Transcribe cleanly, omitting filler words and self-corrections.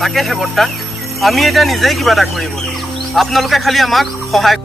তাকেহে বৰ্তা, আমি এতিয়া নিজেই কিবা এটা কৰিব লাগিব। আপোনালোকে খালি আমাক সহায়